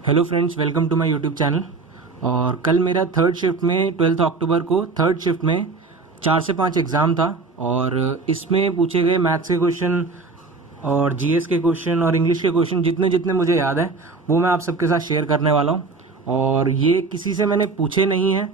Hello friends, welcome to my YouTube channel. और कल मेरा थर्ड शिफ्ट में 12 अक्टूबर को थर्ड शिफ्ट में 4 से 5 एग्ज़ाम था और इसमें पूछे गए मैथ्स के क्वेश्चन और जीएस के क्वेश्चन और इंग्लिश के क्वेश्चन जितने जितने मुझे याद है वो मैं आप सबके साथ शेयर करने वाला हूँ। और ये किसी से मैंने पूछे नहीं हैं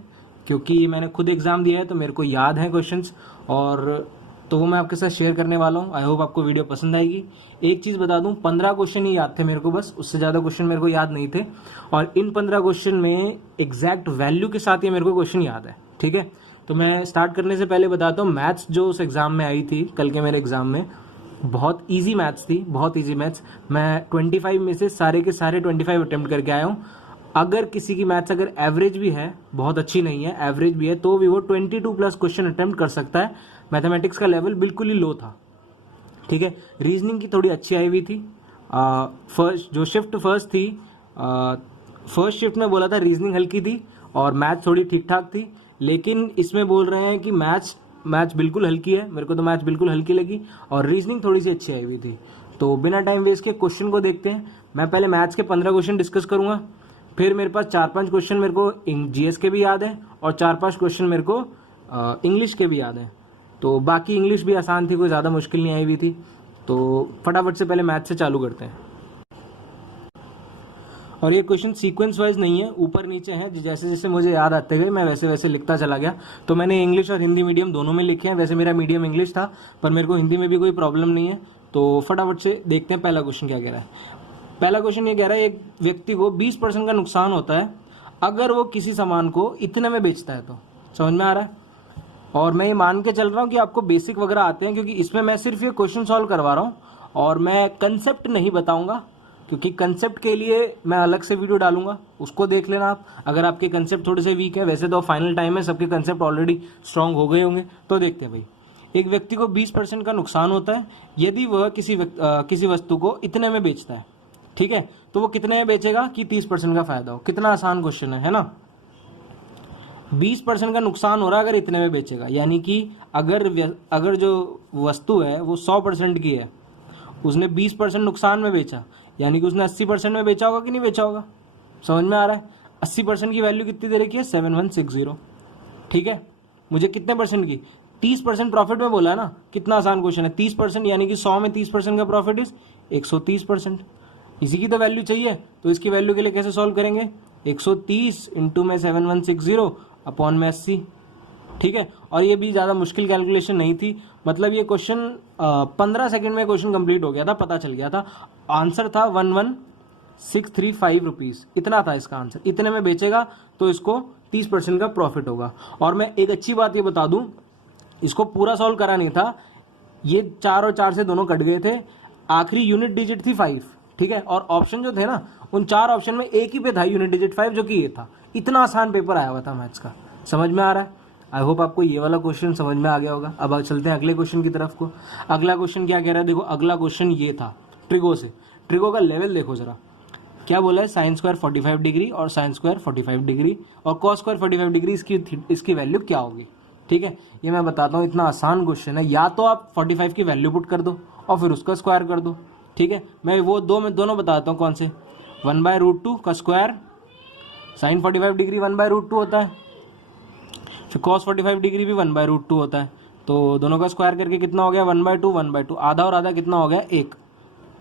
क्योंकि मैंने खुद एग्ज़ाम दिया है तो मेरे को याद हैं क्वेश्चंस, और तो वो मैं आपके साथ शेयर करने वाला हूँ। आई होप आपको वीडियो पसंद आएगी। एक चीज़ बता दूँ, 15 क्वेश्चन ही याद थे मेरे को, बस उससे ज़्यादा क्वेश्चन मेरे को याद नहीं थे। और इन 15 क्वेश्चन में एग्जैक्ट वैल्यू के साथ ये मेरे को क्वेश्चन याद है। ठीक है, तो मैं स्टार्ट करने से पहले बताता हूँ मैथ्स जो उस एग्ज़ाम में आई थी, कल के मेरे एग्ज़ाम में बहुत ईजी मैथ्स थी, बहुत ईजी मैथ्स। मैं 25 में से सारे के सारे 25 अटेम्प्ट करके आया हूँ। अगर किसी की मैथ्स अगर एवरेज भी है, बहुत अच्छी नहीं है, एवरेज भी है, तो भी वो 22 प्लस क्वेश्चन अटेम्प्ट कर सकता है। मैथमेटिक्स का लेवल बिल्कुल ही लो था। ठीक है, रीजनिंग की थोड़ी अच्छी आई हुई थी। फर्स्ट जो शिफ्ट फर्स्ट थी, फर्स्ट शिफ्ट में बोला था रीजनिंग हल्की थी और मैथ्स थोड़ी ठीक ठाक थी, लेकिन इसमें बोल रहे हैं कि मैथ्स बिल्कुल हल्की है। मेरे को तो मैथ्स बिल्कुल हल्की लगी और रीजनिंग थोड़ी सी अच्छी आई हुई थी। तो बिना टाइम वेस्ट के क्वेश्चन को देखते हैं। मैं पहले मैथ्स के 15 क्वेश्चन डिस्कस करूंगा, फिर मेरे पास 4-5 क्वेश्चन मेरे को जीएस के भी याद है और 4-5 क्वेश्चन मेरे को इंग्लिश के भी याद है। तो बाकी इंग्लिश भी आसान थी, कोई ज़्यादा मुश्किल नहीं आई हुई थी। तो फटाफट से पहले मैथ से चालू करते हैं। और ये क्वेश्चन सीक्वेंस वाइज नहीं है, ऊपर नीचे है, जैसे जैसे मुझे याद आते गए मैं वैसे वैसे लिखता चला गया। तो मैंने इंग्लिश और हिंदी मीडियम दोनों में लिखे हैं। वैसे मेरा मीडियम इंग्लिश था पर मेरे को हिंदी में भी कोई प्रॉब्लम नहीं है। तो फटाफट से देखते हैं पहला क्वेश्चन क्या कह रहा है। पहला क्वेश्चन ये कह रहा है, एक व्यक्ति को 20% का नुकसान होता है अगर वो किसी सामान को इतने में बेचता है। तो समझ में आ रहा है। और मैं ये मान के चल रहा हूँ कि आपको बेसिक वगैरह आते हैं, क्योंकि इसमें मैं सिर्फ ये क्वेश्चन सॉल्व करवा रहा हूँ और मैं कंसेप्ट नहीं बताऊंगा, क्योंकि कंसेप्ट के लिए मैं अलग से वीडियो डालूंगा, उसको देख लेना आप अगर आपके कंसेप्ट थोड़े से वीक है। वैसे तो फाइनल टाइम है, सबके कंसेप्ट ऑलरेडी स्ट्रांग हो गए होंगे। तो देखते हैं भाई, एक व्यक्ति को 20% का नुकसान होता है यदि वह किसी वस्तु को इतने में बेचता है। ठीक है, तो वो कितने में बेचेगा कि 30% का फायदा हो। कितना आसान क्वेश्चन है ना। 20% का नुकसान हो रहा है अगर इतने में बेचेगा, यानी कि अगर जो वस्तु है वो 100% की है, उसने 20% नुकसान में बेचा, यानी कि उसने 80% में बेचा होगा कि नहीं बेचा होगा। समझ में आ रहा है। 80% की वैल्यू कितनी दे रखी है, 7160। ठीक है, मुझे कितने परसेंट की, 30% प्रॉफिट में बोला है ना। कितना आसान क्वेश्चन है। 30% यानी कि 100 में 30% का प्रॉफिट इज 130%। इसी की तो वैल्यू चाहिए, तो इसकी वैल्यू के लिए कैसे सॉल्व करेंगे, 130 इंटू में 7160 अपॉन में 80। ठीक है, और ये भी ज़्यादा मुश्किल कैलकुलेशन नहीं थी। मतलब ये क्वेश्चन 15 सेकंड में क्वेश्चन कंप्लीट हो गया था, पता चल गया था। आंसर था 11635 रुपीज़, इतना था इसका आंसर। इतने में बेचेगा तो इसको 30% का प्रॉफिट होगा। और मैं एक अच्छी बात ये बता दूं, इसको पूरा सॉल्व करा नहीं था, ये 4 और 4 से दोनों कट गए थे, आखिरी यूनिट डिजिट थी 5। ठीक है, और ऑप्शन जो थे ना, उन 4 ऑप्शन में एक ही पे था यूनिट डिजिट 5, जो कि ये था। इतना आसान पेपर आया हुआ था मैथ्स का। समझ में आ रहा है। आई होप आपको ये वाला क्वेश्चन समझ में आ गया होगा। अब चलते हैं अगले क्वेश्चन की तरफ को। अगला क्वेश्चन क्या कह रहा है, देखो अगला क्वेश्चन ये था ट्रिगो से। ट्रिगो का लेवल देखो जरा, क्या बोला है, साइन स्क्वायर 45 डिग्री और साइन स्क्वायर 45 डिग्री और कॉस स्क्वायर 45 डिग्री, इसकी वैल्यू क्या होगी। ठीक है, ये मैं बताता हूँ, इतना आसान क्वेश्चन है। या तो आप 45 की वैल्यू पुट कर दो और फिर उसका स्क्वायर कर दो। ठीक है, मैं वो दोनों बताता हूँ कौन से। 1/√2 का स्क्वायर, साइन 45 डिग्री 1/√2 होता है, फिर कॉस 45 डिग्री भी 1/√2 होता है। तो दोनों का स्क्वायर करके कितना हो गया, 1/2 1/2, आधा और आधा कितना हो गया, 1।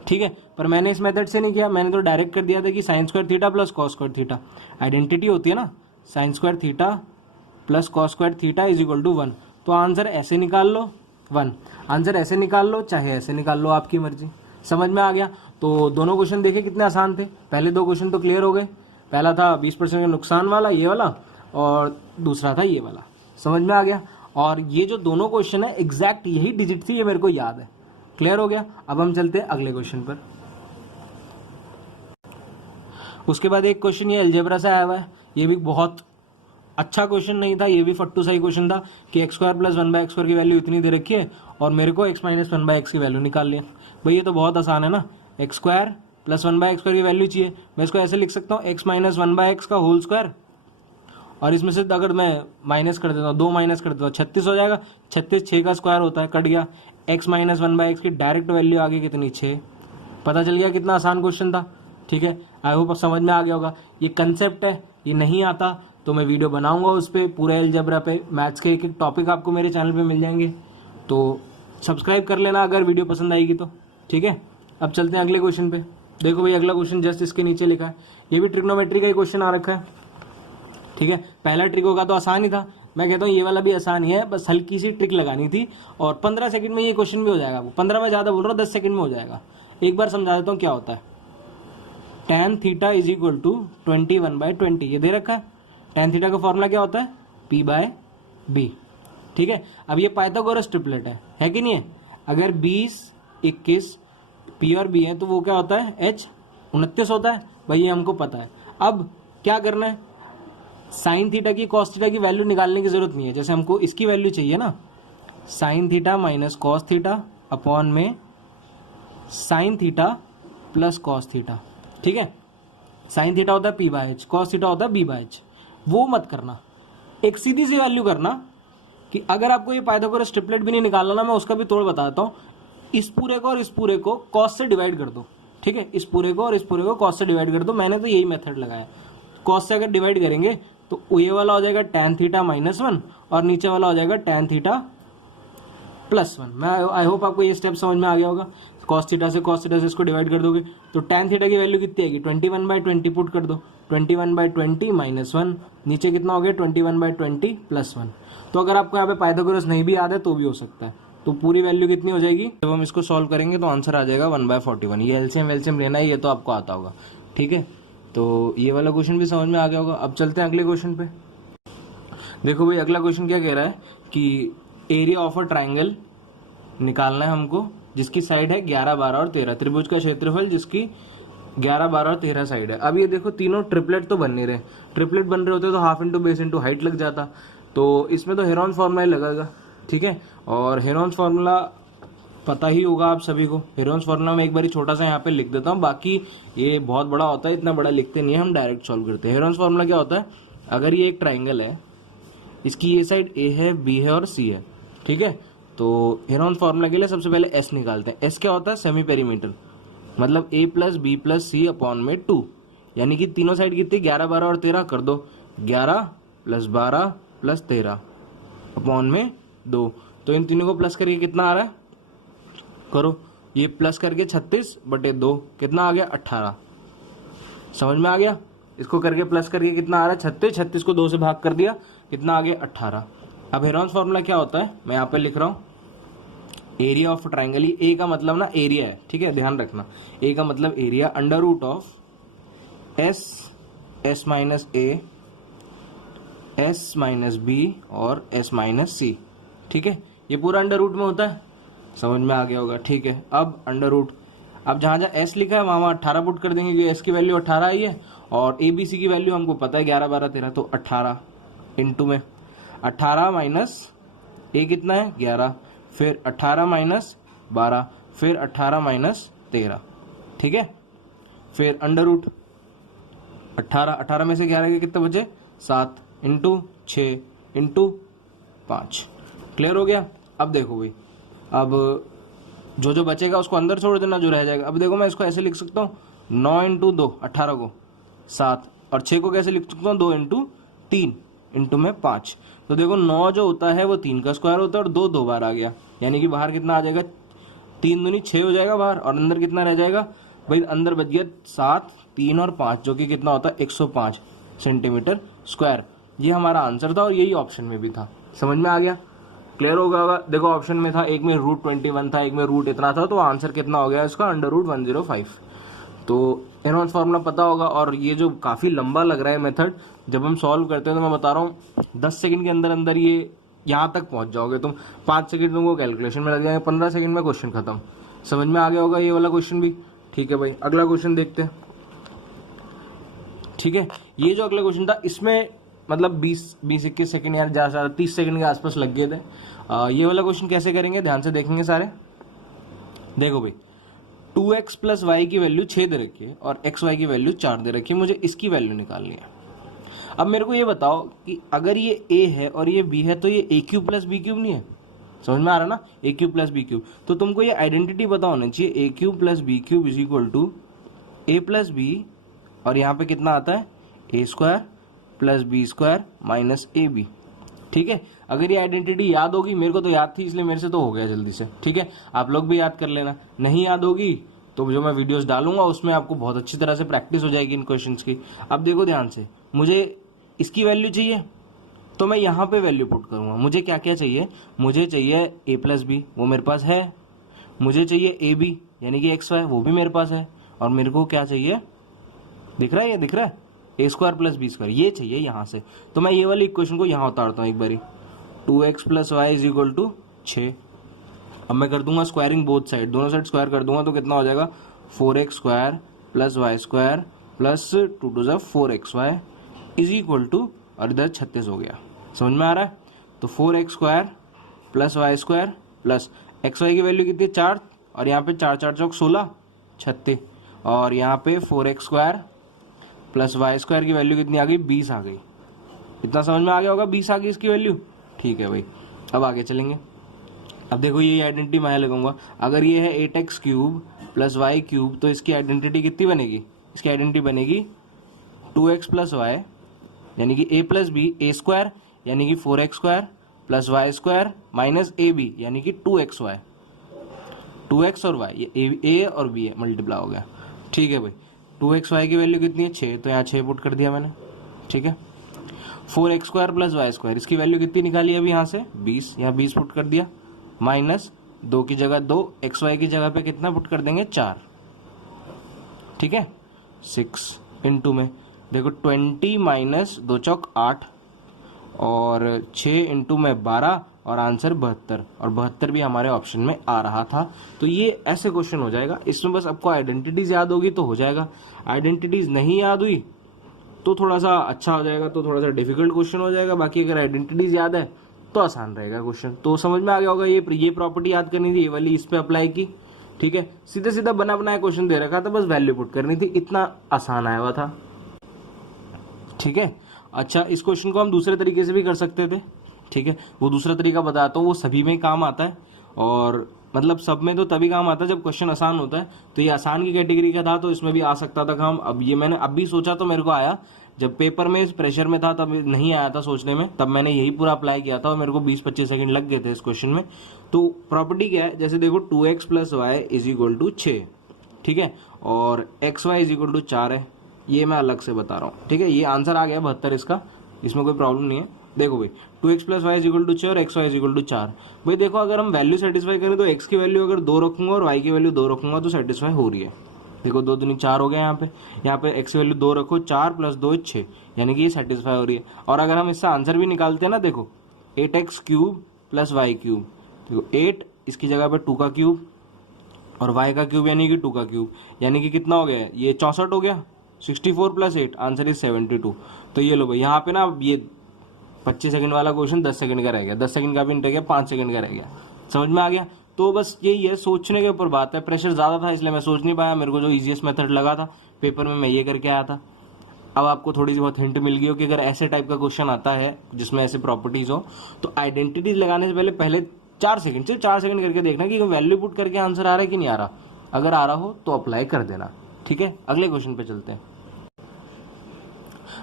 ठीक है, पर मैंने इस मेथड से नहीं किया, मैंने तो डायरेक्ट कर दिया था कि sine square theta plus cos square theta, identity होती है ना, sine square theta plus cos square theta is equal to 1। तो आंसर ऐसे निकाल लो 1, आंसर ऐसे निकाल लो चाहे ऐसे निकाल लो, आपकी मर्जी। समझ में आ गया। तो दोनों क्वेश्चन देखे कितने आसान थे। पहले 2 क्वेश्चन तो क्लियर हो गए। पहला था 20% का नुकसान वाला, ये वाला, और दूसरा था ये वाला। समझ में आ गया। और ये जो दोनों क्वेश्चन है एग्जैक्ट यही डिजिट थी, ये मेरे को याद है। क्लियर हो गया। अब हम चलते हैं अगले क्वेश्चन पर। उसके बाद एक क्वेश्चन ये अलजेब्रा से आया हुआ है। ये भी बहुत अच्छा क्वेश्चन नहीं था, ये भी फट्टू सही क्वेश्चन था कि x स्क्वायर प्लस 1/x² की वैल्यू इतनी दे रखी है और मेरे को x माइनस 1/x की वैल्यू निकाल ली। भाई ये तो बहुत आसान है ना, x स्क्वायर प्लस 1/x² की वैल्यू चाहिए। मैं इसको ऐसे लिख सकता हूँ, x माइनस 1/x का होल स्क्वायर, और इसमें से अगर मैं माइनस कर देता हूँ, 2 माइनस कर देता हूँ, 36 हो जाएगा। 36 6 का स्क्वायर होता है, कट गया। x माइनस 1/x की डायरेक्ट वैल्यू आ गई कितनी, 6। पता चल गया कितना आसान क्वेश्चन था। ठीक है, आई होप समझ में आ गया होगा। ये कंसेप्ट है, ये नहीं आता तो मैं वीडियो बनाऊंगा उस पर, पूरे अलजेब्रा पे, मैथ्स के एक एक टॉपिक आपको मेरे चैनल पे मिल जाएंगे, तो सब्सक्राइब कर लेना अगर वीडियो पसंद आएगी तो। ठीक है, अब चलते हैं अगले क्वेश्चन पे। देखो भाई अगला क्वेश्चन जस्ट इसके नीचे लिखा है, ये भी ट्रिग्नोमेट्री का ही क्वेश्चन आ रखा है। ठीक है, पहला ट्रिक होगा तो आसान ही था, मैं कहता हूँ ये वाला भी आसान ही है, बस हल्की सी ट्रिक लगानी थी और 15 सेकंड में ये क्वेश्चन भी हो जाएगा। 15 में ज़्यादा बोल रहा हूँ, 10 सेकंड में हो जाएगा। एक बार समझा देता हूँ क्या होता है। tan theta is equal to 21/20, ये दे रखा है। tan थीटा का फॉर्मूला क्या होता है, p/b। ठीक है, अब ये पाइथागोरस ट्रिपलेट है कि नहीं है। अगर 20, 21 p और b है तो वो क्या होता है, h 29 होता है भाई, ये हमको पता है। अब क्या करना है, साइन थीटा की कॉस थीटा की वैल्यू निकालने की जरूरत नहीं है। जैसे हमको इसकी वैल्यू चाहिए ना, sine theta minus cos theta upon में sine theta plus cos theta. ठीक है, साइन थीटा होता है p/h, कॉस थीटा होता है b/h। वो मत करना, एक सीधी सी वैल्यू करना कि अगर आपको ये पाइथागोरस ट्रिपलेट भी नहीं निकालना ना, मैं उसका भी तोड़ बताता हूँ। इस पूरे को और इस पूरे को कॉस से डिवाइड कर दो। ठीक है, इस पूरे को और इस पूरे को कॉस से डिवाइड कर दो। मैंने तो यही मेथड लगाया। कॉस से अगर डिवाइड करेंगे तो ये वाला हो जाएगा tan थीटा -1 और नीचे वाला हो जाएगा tan थीटा +1। मैं आई होप आपको ये स्टेप समझ में आ गया होगा। कॉस थीटा से इसको डिवाइड कर दोगे तो tan थीटा की वैल्यू कितनी आएगी, 21/20 पुट कर दो। 21/20 -1, नीचे कितना हो गया, 21/20 +1। तो अगर आपको यहाँ पे पाइथागोरस नहीं भी याद है तो भी हो सकता है। तो पूरी वैल्यू कितनी हो जाएगी, जब हम इसको सॉल्व करेंगे तो आंसर आ जाएगा 1/41। ये एलसीएम लेना है, ये तो आपको आता होगा। ठीक है, तो ये वाला क्वेश्चन भी समझ में आ गया होगा। अब चलते हैं अगले क्वेश्चन पे। देखो भाई अगला क्वेश्चन क्या कह रहा है कि एरिया ऑफ अ ट्राइंगल निकालना है हमको, जिसकी साइड है 11, 12 और 13। त्रिभुज का क्षेत्रफल जिसकी 11, 12 और 13 साइड है। अब ये देखो तीनों ट्रिपलेट तो बन नहीं रहे। ट्रिपलेट बन रहे होते तो half into base into height लग जाता, तो इसमें तो हेरोन्स फार्मूला ही लगेगा। ठीक है, और हेरोन्स फार्मूला पता ही होगा आप सभी को। हेरोन्स फार्मूला में एक बार छोटा सा यहाँ पे लिख देता हूँ, बाकी ये बहुत बड़ा होता है, इतना बड़ा लिखते नहीं है, हम डायरेक्ट सॉल्व करते हैं। हेरोन्स फार्मूला क्या होता है, अगर ये एक ट्राइंगल है, इसकी ये साइड ए है, बी है और सी है। ठीक है, तो हेरोन्स फार्मूला के लिए सबसे पहले एस निकालते हैं। एस क्या होता है, सेमी पेरीमीटर, मतलब a + b + c अपॉन में 2, यानी कि तीनों साइड कितनी, 11, 12 और 13 कर दो। 11 + 12 + 13 अपॉन में 2। तो इन तीनों को प्लस करके कितना आ रहा है, करो, ये प्लस करके 36/2 कितना आ गया, 18। समझ में आ गया, इसको करके प्लस करके कितना आ रहा है, 36 को 2 से भाग कर दिया, कितना आ गया, 18। अब हेरोन्स फार्मूला क्या होता है, मैं यहाँ पे लिख रहा हूँ, एरिया ऑफ ट्राइंगल। ए का मतलब ना एरिया है, ठीक है, ध्यान रखना। ए का मतलब area, √of s - a s - b और s - c। ठीक है, ये पूरा √ में होता है, समझ में आ गया होगा। ठीक है, अब √, अब जहाँ जहाँ s लिखा है वहाँ 18 पुट कर देंगे, क्योंकि s की वैल्यू 18 आई है और a b c की वैल्यू हमको पता है 11, 12, 13, तो 18 इंटू में 18 माइनस a कितना है, 11, फिर 18 माइनस 12, फिर 18 माइनस 13। ठीक है, फिर √, 18 में से 11 के कितने बचे, 7 इंटू 6 इंटू 5। क्लियर हो गया। अब देखो भाई, अब जो बचेगा उसको अंदर छोड़ देना, जो रह जाएगा। अब देखो मैं इसको ऐसे लिख सकता हूँ, 9 इंटू 2, 18 को 7, और 6 को कैसे लिख सकता हूँ, 2 इंटू 3 इंटू में 5। तो देखो 9 जो होता है वो 3 का स्क्वायर होता है और 2 बार आ गया, यानी कि बाहर कितना आ जाएगा, 3 दूनी 6 हो जाएगा बाहर, और अंदर कितना रह जाएगा भाई, अंदर बच गया 7, 3 और 5, जो कि कितना होता है 105 सेंटीमीटर स्क्वायर। ये हमारा आंसर था और यही ऑप्शन में भी था। समझ में आ गया, क्लियर होगा होगा। देखो ऑप्शन में था, एक में √21 था, एक में रूट इतना था, तो आंसर कितना हो गया इसका, √105। तो हेरोन्स फार्मूला पता होगा। और ये जो काफ़ी लंबा लग रहा है मेथड, जब हम सॉल्व करते हैं तो मैं बता रहा हूँ 10 सेकंड के अंदर अंदर ये यहाँ तक पहुँच जाओगे तुम। 5 सेकंड तुमको कैलकुलेशन में लग जाएंगे, 15 सेकंड में क्वेश्चन खत्म। समझ में आ गया होगा ये वाला क्वेश्चन भी। ठीक है भाई, अगला क्वेश्चन देखते हैं। ठीक है, ये जो अगला क्वेश्चन था इसमें मतलब 20-21 सेकंड या ज़्यादा 30 सेकंड के आसपास लग गए थे। ये वाला क्वेश्चन कैसे करेंगे, ध्यान से देखेंगे सारे। देखो भाई, 2x + y की वैल्यू 6 दे रखी है और xy की वैल्यू 4 दे रखी है, मुझे इसकी वैल्यू निकालनी है। अब मेरे को ये बताओ कि अगर ये a है और ये b है तो ये a³ + b³ नहीं है। समझ में आ रहा ना, a³ + b³। तो तुमको ये आइडेंटिटी पता होना चाहिए, a³ + b³ = ए प्लस बी और यहाँ पे कितना आता है A square plus B square minus A B. ठीक है, अगर ये आइडेंटिटी याद होगी, मेरे को तो याद थी इसलिए मेरे से तो हो गया जल्दी से। ठीक है, आप लोग भी याद कर लेना, नहीं याद होगी तो जो मैं वीडियोस डालूंगा उसमें आपको बहुत अच्छी तरह से प्रैक्टिस हो जाएगी इन क्वेश्चंस की। अब देखो ध्यान से, मुझे इसकी वैल्यू चाहिए तो मैं यहाँ पे वैल्यू पुट करूंगा। मुझे क्या क्या चाहिए, मुझे चाहिए ए प्लस बी, वो मेरे पास है। मुझे चाहिए ए बी यानी कि एक्स वाई, वो भी मेरे पास है। और मेरे को क्या चाहिए, दिख रहा है, ये दिख रहा है, A square plus B square, ये चाहिए यहाँ से। तो मैं ये वाली इक्वेशन को यहाँ उतारता हूँ एक बारी, 2x plus Y is equal to 6। अब मैं कर दूंगा स्क्वायरिंग बोथ साइड, दोनों साइड स्क्वायर कर दूंगा तो कितना हो जाएगा 4x square plus Y square plus 2 two ज़ा 4xy इज इक्वल टू, और इधर 36 हो गया। समझ में आ रहा है? तो 4x square plus Y square plus X Y की वैल्यू कितनी है 4, और यहाँ पे 4 4 चौक 16 36, और यहाँ पे 4x square plus Y square की वैल्यू कितनी आ गई 20 आ गई। इतना समझ में आ गया होगा, 20 आ गई इसकी वैल्यू। ठीक है भाई, अब आगे चलेंगे। अब देखो ये आइडेंटिटी मैं लगाऊंगा, अगर ये है 8x cube plus Y cube तो इसकी आइडेंटिटी कितनी बनेगी, इसकी आइडेंटिटी बनेगी 2x प्लस वाई यानी कि a plus B, A square यानी कि 4x square plus Y square minus A B यानी कि 2xy, 2x और y, ये a और b है, मल्टीप्लाई हो गया। ठीक है भाई, 2xy की वैल्यू कितनी है 6, तो यहाँ 6 पुट कर दिया मैंने। ठीक है, 4x square plus Y square, इसकी वैल्यू कितनी निकाली अभी यहाँ से 20, यहाँ 20 पुट कर दिया, माइनस 2 की जगह 2, xy की जगह पे कितना पुट कर देंगे 4। ठीक है, 6 इंटू में देखो 20 माइनस 2 चौक 8 और 6 इंटू में 12 और आंसर 72, और 72 भी हमारे ऑप्शन में आ रहा था। तो ये ऐसे क्वेश्चन हो जाएगा, इसमें बस आपको आइडेंटिटीज याद होगी तो हो जाएगा। आइडेंटिटीज नहीं याद हुई तो थोड़ा सा अच्छा हो जाएगा, तो थोड़ा सा डिफिकल्ट क्वेश्चन हो जाएगा। बाकी अगर आइडेंटिटीज याद है तो आसान रहेगा क्वेश्चन। तो समझ में आ गया होगा, ये प्रॉपर्टी याद करनी थी, ये वाली इस पे अप्लाई की। ठीक है, सीधा सीधा बना बनाया क्वेश्चन दे रखा था, बस वैल्यू पुट करनी थी, इतना आसान आया हुआ था। ठीक है, अच्छा इस क्वेश्चन को हम दूसरे तरीके से भी कर सकते थे। ठीक है, वो दूसरा तरीका बताता हूँ, वो सभी में काम आता है, और मतलब सब में तो तभी काम आता है जब क्वेश्चन आसान होता है। तो ये आसान की कैटेगरी का था तो इसमें भी आ सकता था काम। अब ये मैंने अब भी सोचा तो मेरे को आया, जब पेपर में प्रेशर में था तब नहीं आया था सोचने में, तब मैंने यही पूरा अप्लाई किया था और मेरे को 20-25 सेकंड लग गए थे इस क्वेश्चन में। तो प्रॉपर्टी क्या है, जैसे देखो 2x plus Y is equal to 6, ठीक है, और X Y is equal to 4 है, ये मैं अलग से बता रहा हूँ। ठीक है, ये आंसर आ गया 72 इसका, इसमें कोई प्रॉब्लम नहीं है। देखो भाई 2x plus Y is equal to 6 और X Y is equal to 4। भाई देखो अगर हम वैल्यू सेटिस्फाई करें तो x की वैल्यू अगर 2 रखूंगा और y की वैल्यू 2 रखूंगा तो सेटिस्फाई हो रही है। देखो 2 दूनी 4 हो गया, यहाँ पे x की वैल्यू 2 रखो, 4 प्लस 2 6, यानी कि ये सेटिस्फाई हो रही है। और अगर हम इससे आंसर भी निकालते हैं ना, देखो 8x cube plus Y cube, देखो 8 इसकी जगह पे 2 का क्यूब और y का क्यूब यानी कि 2 का क्यूब, यानी कि कितना हो गया, ये 64 हो गया। 64 प्लस 8 आंसर इज 72। तो ये लो भाई, यहाँ पे ना ये 25 सेकंड वाला क्वेश्चन 10 सेकंड का रह गया, 10 सेकंड का भी नहीं रह गया, 5 सेकंड का रह गया। समझ में आ गया? तो बस यही है, सोचने के ऊपर बात है। प्रेशर ज्यादा था इसलिए मैं सोच नहीं पाया, मेरे को जो इजीएस्ट मेथड लगा था पेपर में मैं ये करके आया था। अब आपको थोड़ी सी बहुत हिंट मिल गई हो कि अगर ऐसे टाइप का क्वेश्चन आता है जिसमें ऐसे प्रॉपर्टीज हो तो आइडेंटिटीज लगाने से पहले 4 सेकंड, सिर्फ 4 सेकंड करके देखना कि वैल्यू पुट करके आंसर आ रहा है कि नहीं आ रहा। अगर आ रहा हो तो अप्लाई कर देना। ठीक है, अगले क्वेश्चन पे चलते हैं।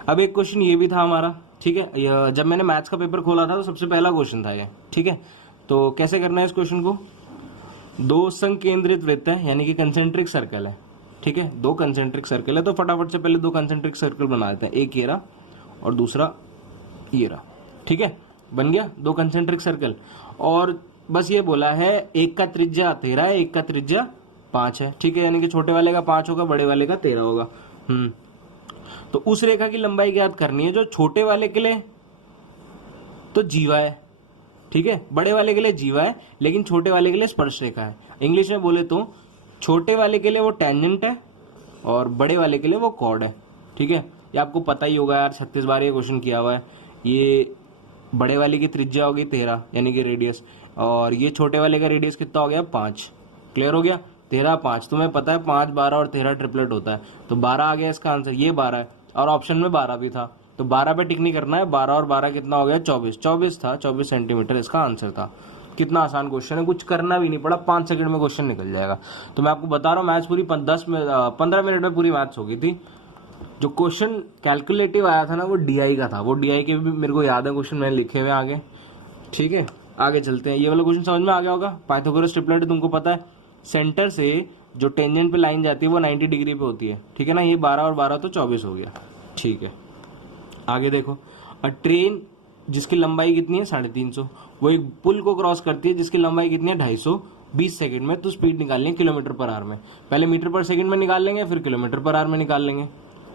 अब एक क्वेश्चन ये भी था हमारा, ठीक है, जब मैंने मैथ्स का पेपर खोला था तो सबसे पहला क्वेश्चन था ये। ठीक है, तो कैसे करना है इस क्वेश्चन को, 2 संकेंद्रित वृत्त है यानी कि कंसेंट्रिक सर्कल है। ठीक है, 2 कंसेंट्रिक सर्कल है, तो फटाफट से पहले 2 कंसेंट्रिक सर्कल बना देते हैं, एक ये रहा और दूसरा ये रहा। ठीक है, बन गया 2 कंसेंट्रिक सर्कल। और बस ये बोला है एक का त्रिज्या 13 है, एक का त्रिज्या 5 है। ठीक है, यानी कि छोटे वाले का 5 होगा, बड़े वाले का 13 होगा। तो उस रेखा की लंबाई ज्ञात करनी है जो छोटे वाले के लिए तो जीवा है, ठीक है, बड़े वाले के लिए जीवा है, लेकिन छोटे वाले के लिए स्पर्श रेखा है। इंग्लिश में बोले तो छोटे वाले के लिए वो टेंजेंट है और बड़े वाले के लिए वो कॉर्ड है। ठीक है, ये आपको पता ही होगा यार, 36 बार ये क्वेश्चन किया हुआ है। ये बड़े वाले की त्रिज्या होगी 13 यानी कि रेडियस, और ये छोटे वाले का रेडियस कितना हो गया 5। क्लियर हो गया, 13 5, तुम्हें पता है 5 12 और 13 ट्रिपलेट होता है, तो 12 आ गया इसका आंसर, ये 12 है और ऑप्शन में 12 भी था, तो 12 पे टिक नहीं करना है। 12 और 12 कितना हो गया 24, 24 था, 24 सेंटीमीटर इसका आंसर था। कितना आसान क्वेश्चन है, कुछ करना भी नहीं पड़ा, 5 सेकंड में क्वेश्चन निकल जाएगा। तो मैं आपको बता रहा हूँ मैथ्स पूरी 15 मिनट में पूरी मैथ्स हो गई थी। जो क्वेश्चन कैलकुलेटिव आया था ना वो डीआई का था, वो डीआई के भी मेरे को याद है क्वेश्चन मैंने लिखे हुए आगे। ठीक है, आगे चलते हैं। ये वाला क्वेश्चन समझ में आ गया होगा। पाइथागोरस ट्रिपलेट तुमको पता है, सेंटर से जो टेंजेंट पे लाइन जाती है वो 90 डिग्री पे होती है। ठीक है ना, ये 12 और 12 तो 24 हो गया। ठीक है, आगे देखो। और ट्रेन जिसकी लंबाई कितनी है 350, वो एक पुल को क्रॉस करती है जिसकी लंबाई कितनी है 250, 20 सेकंड में। तो स्पीड निकालनी है किलोमीटर पर आवर में। पहले मीटर पर सेकंड में निकाल लेंगे, फिर किलोमीटर पर आवर में निकाल लेंगे।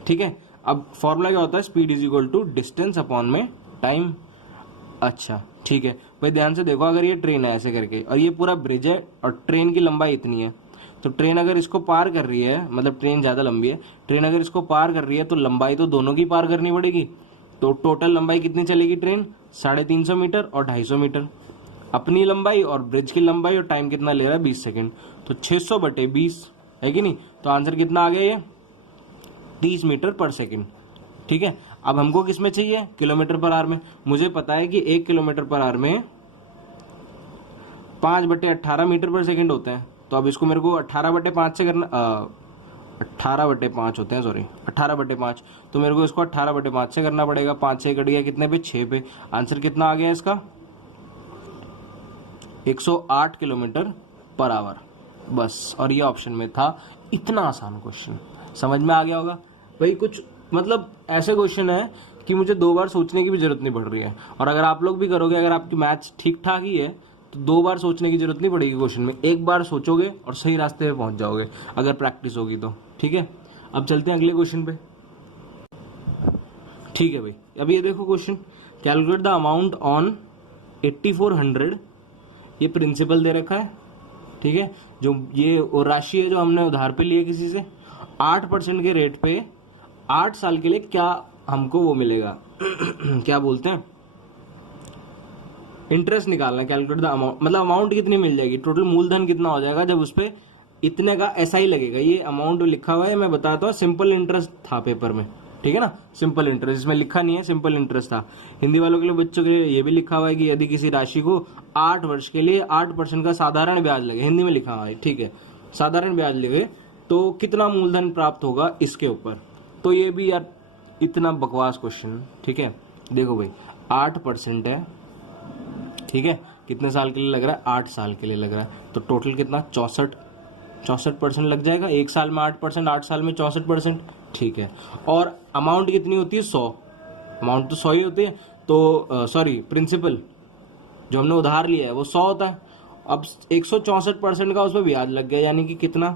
ठीक है, अब फॉर्मूला क्या होता है, speed is equal to distance upon में टाइम। अच्छा ठीक है भाई, ध्यान से देखो, अगर ये ट्रेन है ऐसे करके और ये पूरा ब्रिज है और ट्रेन की लंबाई इतनी है, तो ट्रेन अगर इसको पार कर रही है, मतलब ट्रेन ज़्यादा लंबी है, ट्रेन अगर इसको पार कर रही है तो लंबाई तो दोनों की पार करनी पड़ेगी। तो टोटल लंबाई कितनी चलेगी ट्रेन, 350 मीटर और 250 मीटर। अपनी लंबाई और ब्रिज की लंबाई और टाइम कितना ले रहा है 20 सेकेंड, तो 600/20 है कि नहीं। तो आंसर कितना आ गया ये 30 मीटर पर सेकेंड। ठीक है, अब हमको किस में चाहिए, किलोमीटर पर आवर में। मुझे पता है कि 1 किलोमीटर पर आवर में 5/18 मीटर पर सेकेंड होते हैं। तो अब इसको मेरे को 18/5 से करना, 18/5 होते हैं, सॉरी 18/5। तो मेरे को इसको 18/5 से करना पड़ेगा। 5 से कट गया कितने पे, 6 पे। आंसर कितना आ गया इसका 108 किलोमीटर पर आवर, बस। और ये ऑप्शन में था। इतना आसान क्वेश्चन, समझ में आ गया होगा भाई। कुछ मतलब ऐसे क्वेश्चन है कि मुझे 2 बार सोचने की भी जरूरत नहीं पड़ रही है। और अगर आप लोग भी करोगे, अगर आपकी मैथ्स ठीक ठाक ही है, तो 2 बार सोचने की जरूरत नहीं पड़ेगी क्वेश्चन में। 1 बार सोचोगे और सही रास्ते पे पहुंच जाओगे अगर प्रैक्टिस होगी तो। ठीक है, अब चलते हैं अगले क्वेश्चन पे। ठीक है भाई, अब ये देखो question, calculate the amount on 8400। ये प्रिंसिपल दे रखा है। ठीक है, जो ये वो राशि है जो हमने उधार पे ली है किसी से, 8% के रेट पे 8 साल के लिए क्या हमको वो मिलेगा क्या बोलते हैं, इंटरेस्ट निकालना है। कैलकुलेट द अमाउंट, मतलब अमाउंट कितनी मिल जाएगी, टोटल मूलधन कितना हो जाएगा जब उस पर इतने का ऐसा ही लगेगा। ये अमाउंट लिखा हुआ है, मैं बताता हूँ, सिंपल इंटरेस्ट था पेपर में। ठीक है ना, सिंपल इंटरेस्ट, इसमें लिखा नहीं है, सिंपल इंटरेस्ट था। हिंदी वालों के लिए, बच्चों के लिए ये भी लिखा हुआ है कि यदि किसी राशि को 8 वर्ष के लिए 8% का साधारण ब्याज लगे, हिंदी में लिखा हुआ है। ठीक है, साधारण ब्याज लगे तो कितना मूलधन प्राप्त होगा इसके ऊपर। तो ये भी यार इतना बकवास क्वेश्चन। ठीक है, देखो भाई 8% है। ठीक है, कितने साल के लिए लग रहा है, 8 साल के लिए लग रहा है। तो टोटल कितना 64% लग जाएगा। 1 साल में 8%, 8 साल में 64%। ठीक है, और अमाउंट कितनी होती है 100, अमाउंट तो 100 ही होती है। तो सॉरी, प्रिंसिपल जो हमने उधार लिया है वो 100 होता है। अब 164% का उस पर ब्याज लग गया, यानी कि कितना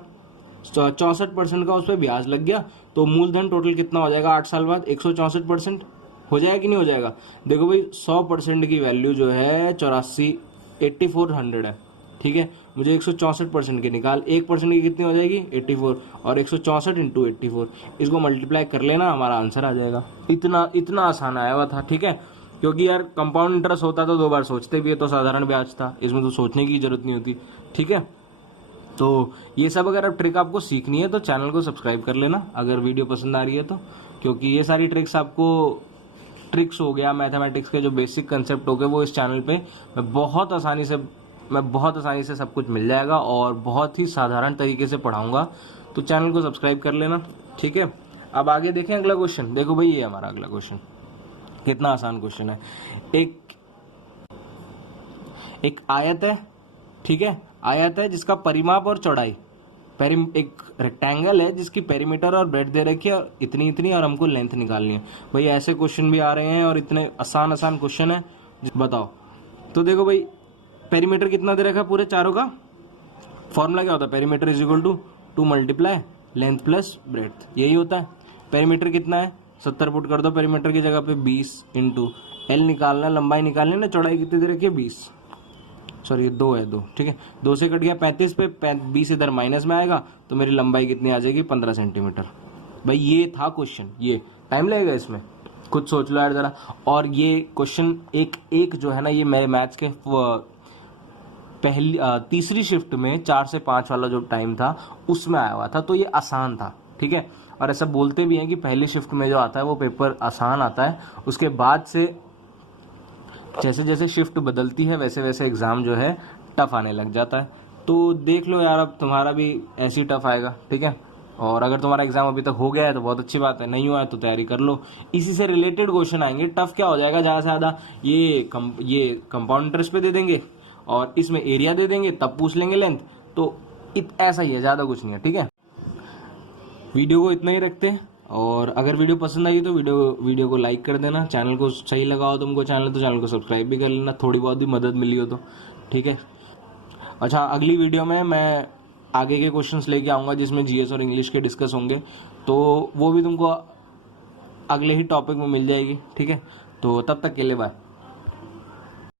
64% का उस पर ब्याज लग गया। तो मूलधन टोटल कितना हो जाएगा 8 साल बाद, 164% हो जाएगा कि नहीं हो जाएगा। देखो भाई 100% की वैल्यू जो है 8400 है। ठीक है, मुझे 164% की निकाल, 1% की कितनी हो जाएगी 84, और 164 × 84, इसको मल्टीप्लाई कर लेना, हमारा आंसर आ जाएगा। इतना आसान आया हुआ था। ठीक है, क्योंकि यार कंपाउंड इंटरेस्ट होता तो 2 बार सोचते भी है, तो साधारण ब्याज था, इसमें तो सोचने की जरूरत नहीं होती। ठीक है, तो ये सब अगर अब ट्रिक आपको सीखनी है तो चैनल को सब्सक्राइब कर लेना अगर वीडियो पसंद आ रही है तो, क्योंकि ये सारी ट्रिक्स आपको, ट्रिक्स हो गया, मैथमेटिक्स के जो बेसिक कंसेप्ट हो गए, वो इस चैनल पे मैं बहुत आसानी से सब कुछ मिल जाएगा और बहुत ही साधारण तरीके से पढ़ाऊंगा। तो चैनल को सब्सक्राइब कर लेना। ठीक है, अब आगे देखें अगला क्वेश्चन। देखो भाई ये हमारा अगला क्वेश्चन, कितना आसान क्वेश्चन है। एक आयत है। ठीक है, आयत है जिसका परिमाप और चौड़ाई, एक रेक्टेंगल है जिसकी पेरीमीटर और ब्रेड दे रखी है और इतनी, और हमको लेंथ निकालनी है। भाई ऐसे क्वेश्चन भी आ रहे हैं और इतने आसान क्वेश्चन है, बताओ। तो देखो भाई पेरीमीटर कितना दे रखा है पूरे चारों का, फॉर्मूला क्या होता है, perimeter is equal to 2 multiply length plus breadth, यही होता है। पेरीमीटर कितना है 70 पुट कर दो पेरीमीटर की जगह पे, 20 × L निकालना, लंबाई निकालनी ना, चौड़ाई कितनी दे रखी है 20, सॉरी 2 है 2। ठीक है, 2 से कट गया 35 पे, 20 इधर माइनस में आएगा, तो मेरी लंबाई कितनी आ जाएगी 15 सेंटीमीटर। भाई ये था क्वेश्चन, ये टाइम लगेगा इसमें, खुद सोच लो यार जरा। और ये क्वेश्चन एक जो है ना, ये मेरे मैथ्स के तीसरी शिफ्ट में 4 से 5 वाला जो टाइम था उसमें आया हुआ था, तो ये आसान था। ठीक है, और ऐसा बोलते भी हैं कि पहली शिफ्ट में जो आता है वो पेपर आसान आता है, उसके बाद से जैसे जैसे शिफ्ट बदलती है वैसे वैसे एग्ज़ाम जो है टफ आने लग जाता है। तो देख लो यार, अब तुम्हारा भी ऐसी टफ आएगा, ठीक है। और अगर तुम्हारा एग्जाम अभी तक हो गया है तो बहुत अच्छी बात है, नहीं हुआ है तो तैयारी कर लो। इसी से रिलेटेड क्वेश्चन आएंगे। टफ क्या हो जाएगा, ज़्यादा से ज़्यादा ये कंपाउंड इंटरेस्ट पे दे देंगे और इसमें एरिया दे देंगे, तब पूछ लेंगे लेंथ। तो ऐसा ही है, ज़्यादा कुछ नहीं है, ठीक है। वीडियो को इतना ही रखते हैं, और अगर वीडियो पसंद आई तो वीडियो को लाइक कर देना। चैनल को सही लगा हो तुमको चैनल, तो चैनल को सब्सक्राइब भी कर लेना, थोड़ी बहुत भी मदद मिली हो तो, ठीक है। अच्छा, अगली वीडियो में मैं आगे के क्वेश्चंस लेके आऊँगा जिसमें जीएस और इंग्लिश के डिस्कस होंगे, तो वो भी तुमको अगले ही टॉपिक में मिल जाएगी, ठीक है। तो तब तक के लिए बाय।